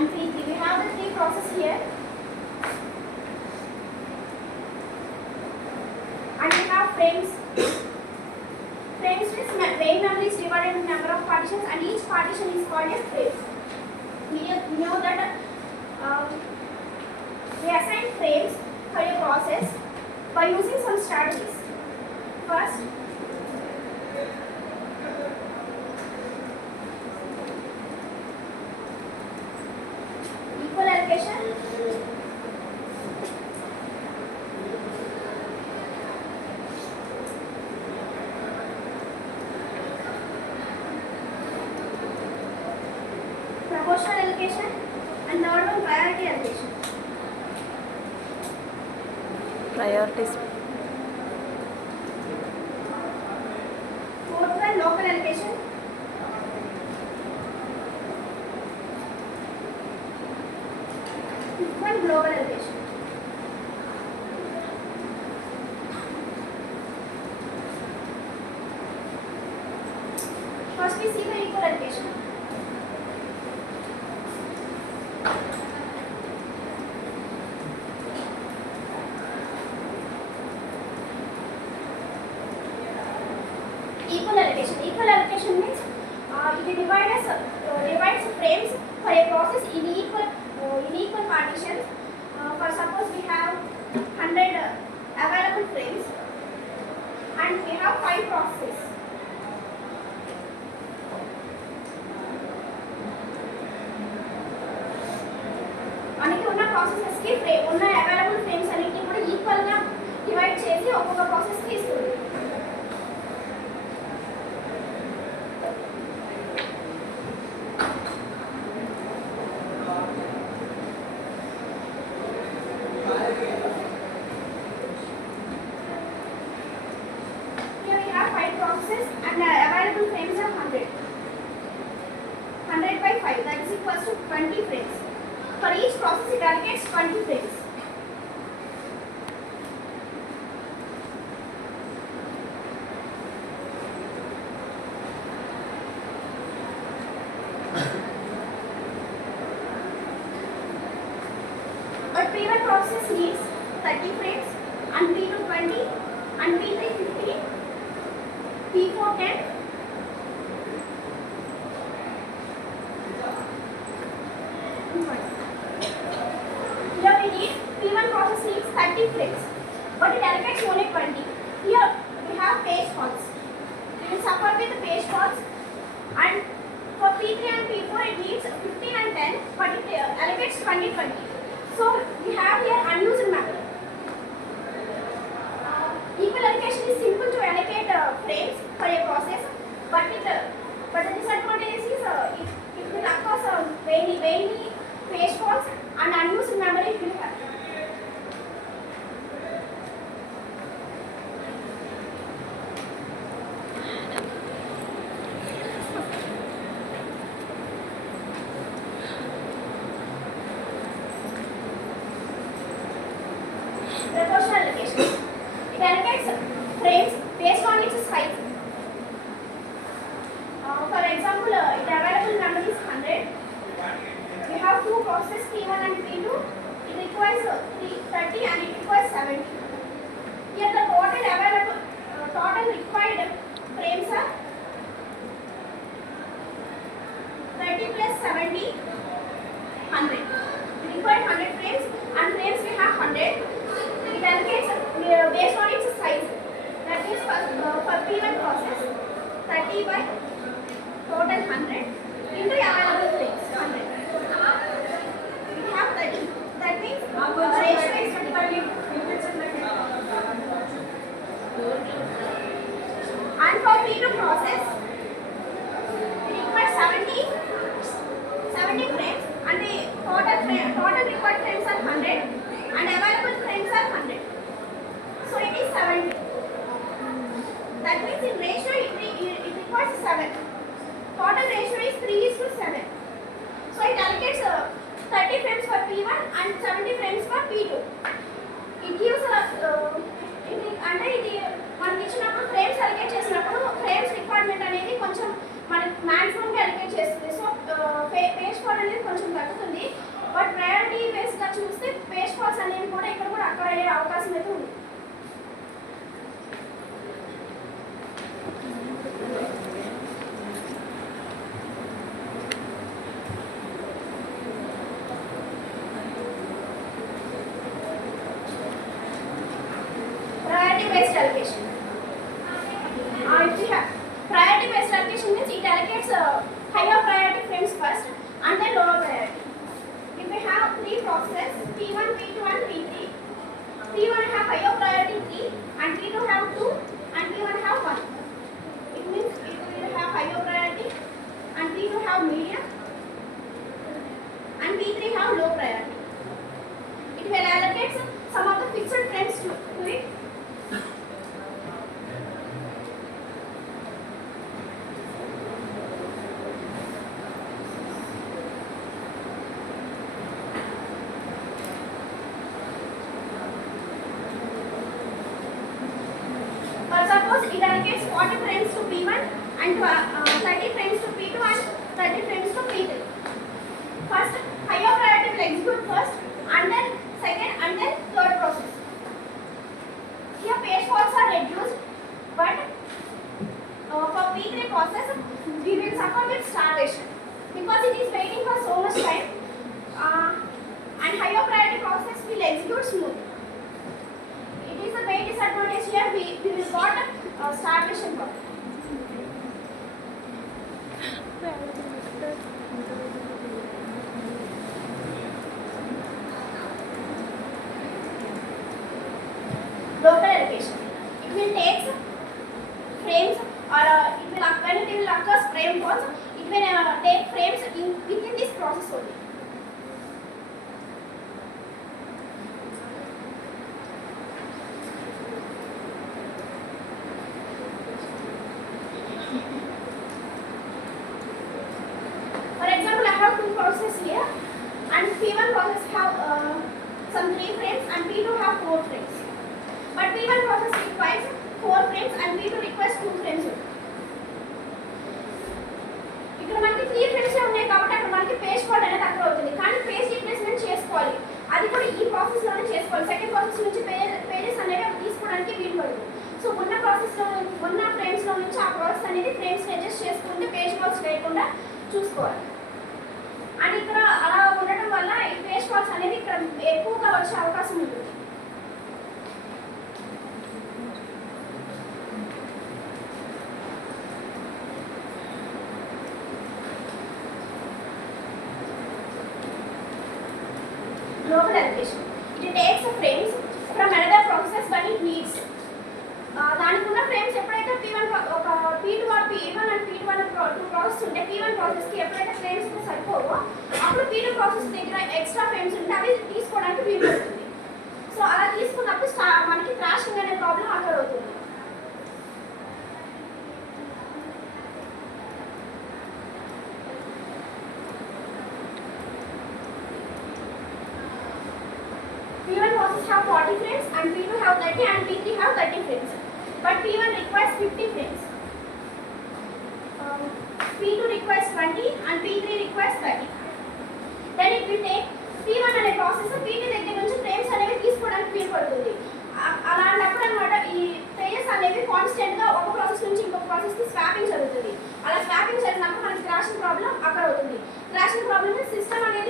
and P3. We have the three processes here. And we have frames. Frames means main memory is divided into number of partitions, and each partition is called a frame. We know that we assign frames for a process by using some strategies. First, equal allocation. Proportional allocation, and third one priority allocation. Priorities. Fourth one local allocation. Fifth one global allocation. First we see the equal allocation. Equal allocation means it divides frames for a process in equal partitions. For suppose we have 100 available frames and we have 5 processes. మనకి ఉన్న processes కి ఉన్న available frames అన్నిటిని కూడా equal గా divide చేసి ఒక్కొక్క process కి ఇస్తుంది. And available frames are 100. 100 by 5, that is equals to 20 frames. For each process it allocates 20 frames. But P1 process needs 30 frames, and P2 20, and P3 50. P4 10. Here we need P1 process needs 30 frames, but it allocates only 20. Here we have page faults. We will suffer with page faults, and for P3 and P4 it needs 15 and 10, but it allocates 20. So we have here unused memory. Equal allocation is simple to allocate frames for a process, but the disadvantage is it will occur many page faults and unused memory will have. Proportional allocation. It allocates frames based on its size. For example, the available memory is 100. We have two processes P1 and P2. It requires 30 and it requires 70. Here the total required frames are 30 plus 70, 100. We require 100 frames, and frames we have 100. It allocates based on its size. That is for P1 process 30 by total 100 into available frames 100. We have 30. That means ratio is 20. And for P2 process it requires 70 frames, and the total required frames are 100 and available frames are 100. So it is 70. That means in ratio it requires 7. Total ratio is 3:7. So it allocates 30 frames for P1 and 70 frames for P2. It gives అంటే ఇది మనకి ఇచ్చినప్పుడు frames allocate చేసినప్పుడు frames requirement అనేది కొంచెం మనకి మ్యాక్సిమంగా allocate చేస్తుంది. So page fault అనేది కొంచెం తగ్గుతుంది. బట్ ప్రయారిటీ బేస్గా చూస్తే పేజ్ ఫాల్ట్స్ అనేవి కూడా ఇక్కడ కూడా అక్కడ అయ్యే అవకాశం అయితే ఉంది. Priority based allocation. Priority based allocation means it allocates higher priority frames first and then lower priority. If we have three processes P1, P2 and P3, P1 have higher priority 3 and P2 have 2 and P1 have 1. It means it will have higher priority and P2 have medium and P3 have low priority. It will allocate some of the fixed frames to it. Suppose it allocates 40 frames to P1 and 30 frames to P2 and 30 frames to P3. First, higher priority will execute first and then second and then third process. Here page faults are reduced, but for P3 process we will suffer with starvation because it is waiting for so much time and higher priority process will execute smoothly. It is a main disadvantage here. We will got starvation problem. Local allocation. It will take frames or when it will occur frame calls, it will take frames within this process only. For example, I have two processes here, and P1 process have some 3 frames and P2 have 4 frames. But P1 process requires 4 frames and P2 requires 2 frames. ఇక్కడ మనకి 3 frames ఉన్నాయి కాబట్టి అక్కడ మనకి page fault అనేది అక్కడ అవుతుంది. కానీ పేజ్ రీప్లేస్మెంట్ చేసుకోవాలి, అది కూడా ఈ ప్రాసెస్ లోనే చేసుకోవాలి. సెకండ్ ప్రాసెస్ నుంచి పేజెస్ అనేవి తీసుకోవడానికి వీలు పడదు. సో ఉన్న ప్రాసెస్ లో ఉన్న ఫ్రేమ్స్ లో నుంచి ఆ ప్రాసెస్ అనేది ఫ్రేమ్స్ అడ్జస్ట్ చేసుకుంటే పేజ్ ఫాల్ట్స్ లేకుండా చూసుకోవాలి. అండ్ ఇక్కడ అలా ఉండటం వల్ల ఈ పేజ్ ఫాల్ట్స్ అనేది ఇక్కడ ఎక్కువగా వచ్చే అవకాశం ఉంటుంది. Local allocation. It takes frames from another process when it needs. దానికి ఉన్న ఫ్రేమ్స్ ఎప్పుడైతే P1 ఒక P2 or P1 and P2 అనే టూ ప్రాసెస్ ఉంటే P1 ప్రాసెస్కి ఎప్పుడైతే ఫ్రేమ్స్ సరిపోవో అప్పుడు P2 ప్రాసెస్ దగ్గర ఎక్స్ట్రా ఫ్రేమ్స్ ఉంటే అవి తీసుకోవడానికి వీలు పడుతుంది. సో అలా తీసుకున్నప్పుడు మనకి థ్రాషింగ్ అనే ప్రాబ్లం అక్కడ అవుతుంది. P1 process have 40 frames and P2 have 30 and P3 have 30 frames. But P1 requires 50 frames. P2 requires 20 and P3 requires 30. Then it will take P1 అనే ప్రాసెస్ P2 దగ్గర నుంచి ఫ్రేమ్స్ అనేవి తీసుకోవడానికి వీలు పడుతుంది. అలాంటప్పుడు అన్నమాట ఈ పేజెస్ అనేవి కాన్స్టెంట్ గా ఒక ప్రాసెస్ నుంచి ఇంకొక ప్రాసెస్ కి స్వాపింగ్ జరుగుతుంది. అలా స్వాపింగ్ జరిగినప్పుడు మనకి థ్రాషింగ్ ప్రాబ్లం అక్కడ అవుతుంది. థ్రాషింగ్ ప్రాబ్లం సిస్టమ్ అనేది